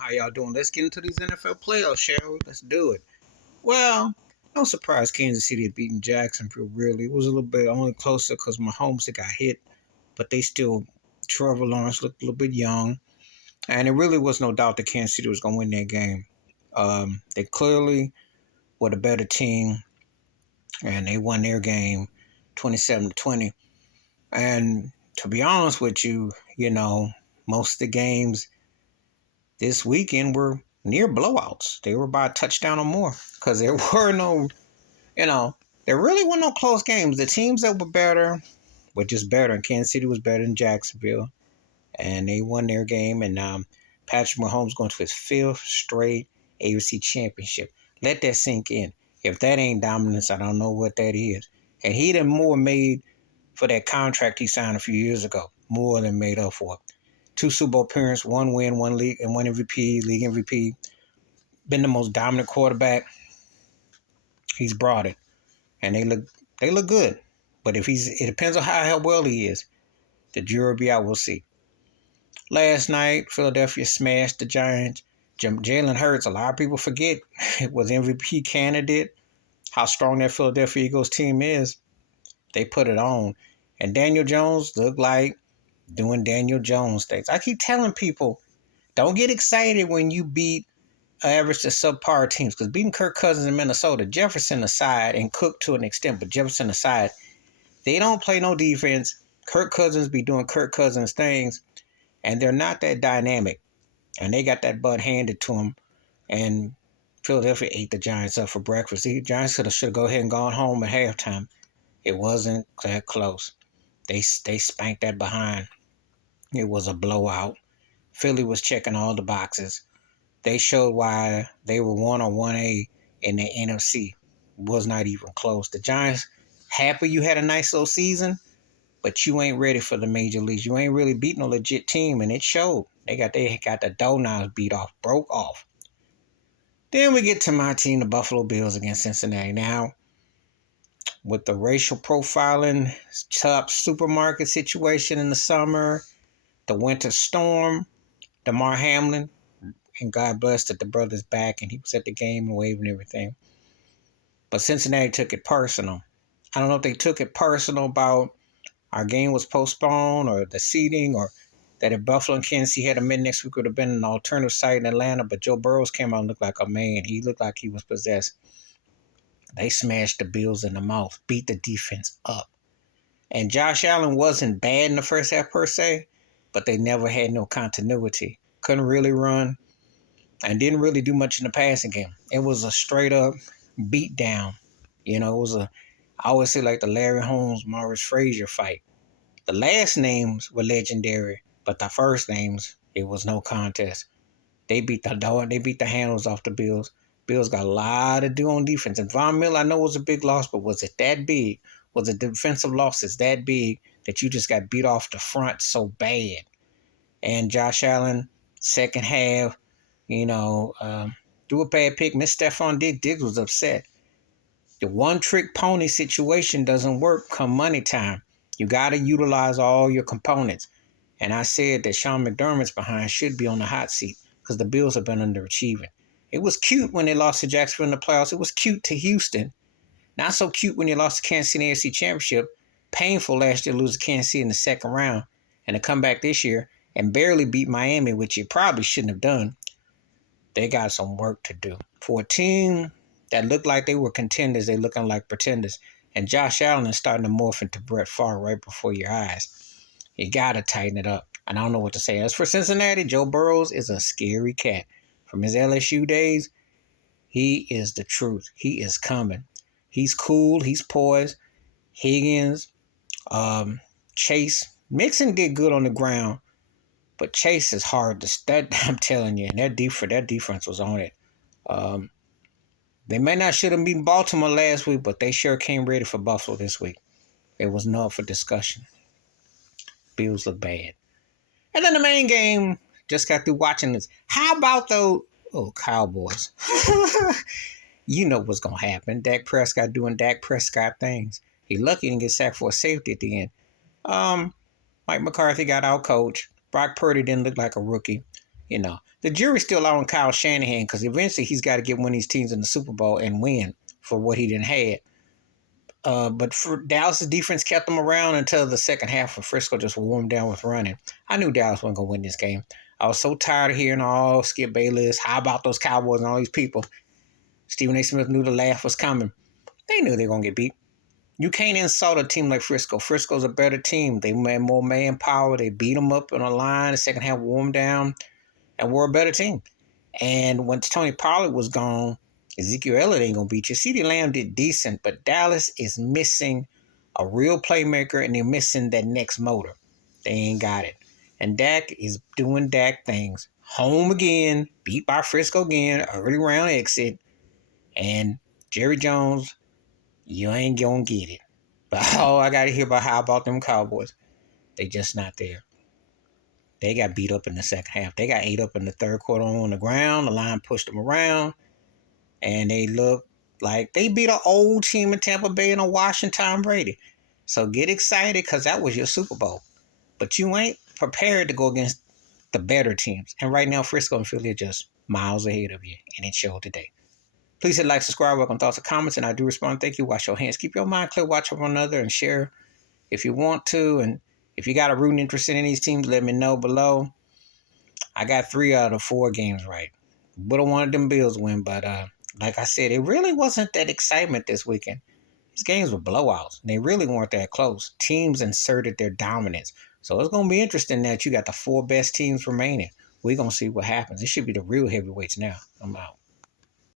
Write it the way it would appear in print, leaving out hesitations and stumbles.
How y'all doing? Let's get into these NFL playoffs, shall we? Let's do it. Well, no surprise Kansas City had beaten Jacksonville, really. It was a little bit only closer because Mahomes had got hit, but they still, Trevor Lawrence looked a little bit young. And it really was no doubt that Kansas City was going to win that game. They clearly were the better team, and they won their game 27-20. And to be honest with you, most of the games this weekend were near blowouts. They were by a touchdown or more because there were no, you know, there really were no close games. The teams that were better were just better, and Kansas City was better than Jacksonville, and they won their game. And Patrick Mahomes going to his fifth straight AFC championship. Let that sink in. If that ain't dominance, I don't know what that is. And he done more made for that contract he signed a few years ago, more than made up for it. 2 Super Bowl appearances, 1 win, 1 league, and 1 MVP, league MVP. Been the most dominant quarterback. He's brought it, and they look good. But it depends on how well he is. The jury will be out. We'll see. Last night, Philadelphia smashed the Giants. Jalen Hurts, a lot of people forget, was MVP candidate. How strong that Philadelphia Eagles team is. They put it on. And Daniel Jones looked like doing Daniel Jones things. I keep telling people, don't get excited when you beat average to subpar teams, because beating Kirk Cousins in Minnesota, Jefferson aside, and Cook to an extent, but Jefferson aside, they don't play no defense. Kirk Cousins be doing Kirk Cousins things, and they're not that dynamic. And they got that butt handed to them, and Philadelphia ate the Giants up for breakfast. The Giants should go ahead and gone home at halftime. It wasn't that close. They spanked that behind. It was a blowout. Philly was checking all the boxes. They showed why they were 1 or 1A in the NFC. Was not even close. The Giants, happy you had a nice little season, but you ain't ready for the major leagues. You ain't really beating a legit team, and it showed. They got the doorknobs beat off, broke off. Then we get to my team, the Buffalo Bills against Cincinnati. Now, with the racial profiling, top supermarket situation in the summer, the winter storm, Damar Hamlin, and God bless that the brother's back and he was at the game and waving everything. But Cincinnati took it personal. I don't know if they took it personal about our game was postponed or the seating, or that if Buffalo and Kansas City had a mid next week, would have been an alternative site in Atlanta. But Joe Burrows came out and looked like a man. He looked like he was possessed. They smashed the Bills in the mouth, beat the defense up. And Josh Allen wasn't bad in the first half per se, but they never had no continuity. Couldn't really run and didn't really do much in the passing game. It was a straight up beat down. It was I always say like the Larry Holmes, Maurice Frazier fight. The last names were legendary, but the first names, it was no contest. They beat the handles off the Bills. Bills got a lot to do on defense. And Von Miller, I know, was a big loss, but was it that big? Was the defensive losses that big that you just got beat off the front so bad? And Josh Allen, second half, threw a bad pick, missed Stephon Diggs. Diggs was upset. The one-trick pony situation doesn't work come money time. You got to utilize all your components. And I said that Sean McDermott's behind should be on the hot seat because the Bills have been underachieving. It was cute when they lost to Jacksonville in the playoffs. It was cute to Houston. Not so cute when you lost to Kansas City AFC Championship. Painful last year to lose to Kansas City in the second round and to come back this year and barely beat Miami, which you probably shouldn't have done. They got some work to do. For a team that looked like they were contenders, they looking like pretenders. And Josh Allen is starting to morph into Brett Favre right before your eyes. You got to tighten it up. And I don't know what to say. As for Cincinnati, Joe Burrows is a scary cat. From his LSU days, he is the truth. He is coming. He's cool. He's poised. Higgins, Chase. Mixon did good on the ground. But Chase is hard to stud. I'm telling you. And their defense was on it. They may not should have beaten Baltimore last week, but they sure came ready for Buffalo this week. It was not for discussion. Bills look bad. And then the main game, just got through watching this. How about those Cowboys? You know what's going to happen. Dak Prescott doing Dak Prescott things. He lucky he didn't get sacked for a safety at the end. Mike McCarthy got out coached. Brock Purdy didn't look like a rookie. The jury's still out on Kyle Shanahan because eventually he's got to get one of these teams in the Super Bowl and win for what he didn't have. But for Dallas' defense kept them around until the second half when Frisco just warmed down with running. I knew Dallas wasn't going to win this game. I was so tired of hearing all Skip Bayless, how about those Cowboys and all these people. Stephen A. Smith knew the laugh was coming. They knew they were going to get beat. You can't insult a team like Frisco. Frisco's a better team. They had more manpower. They beat them up on a line. The second half warmed down and were a better team. And when Tony Pollard was gone, Ezekiel Elliott ain't going to beat you. CeeDee Lamb did decent, but Dallas is missing a real playmaker, and they're missing that next motor. They ain't got it. And Dak is doing Dak things. Home again, beat by Frisco again, early round exit. And Jerry Jones, you ain't going to get it. But all I got to hear about how about them Cowboys. They just not there. They got beat up in the second half. They got ate up in the third quarter on the ground. The line pushed them around. And they look like they beat an old team in Tampa Bay and a Washington Tom Brady. So get excited because that was your Super Bowl. But you ain't prepared to go against the better teams. And right now, Frisco and Philly are just miles ahead of you. And it showed today. Please hit like, subscribe, welcome thoughts and comments. And I do respond. Thank you. Wash your hands. Keep your mind clear. Watch one another and share if you want to. And if you got a rooting interest in these teams, let me know below. I got 3 out of 4 games right. Would have wanted them Bills win, but like I said, it really wasn't that excitement this weekend. These games were blowouts. They really weren't that close. Teams inserted their dominance. So it's going to be interesting that you got the 4 best teams remaining. We're going to see what happens. It should be the real heavyweights now. I'm out.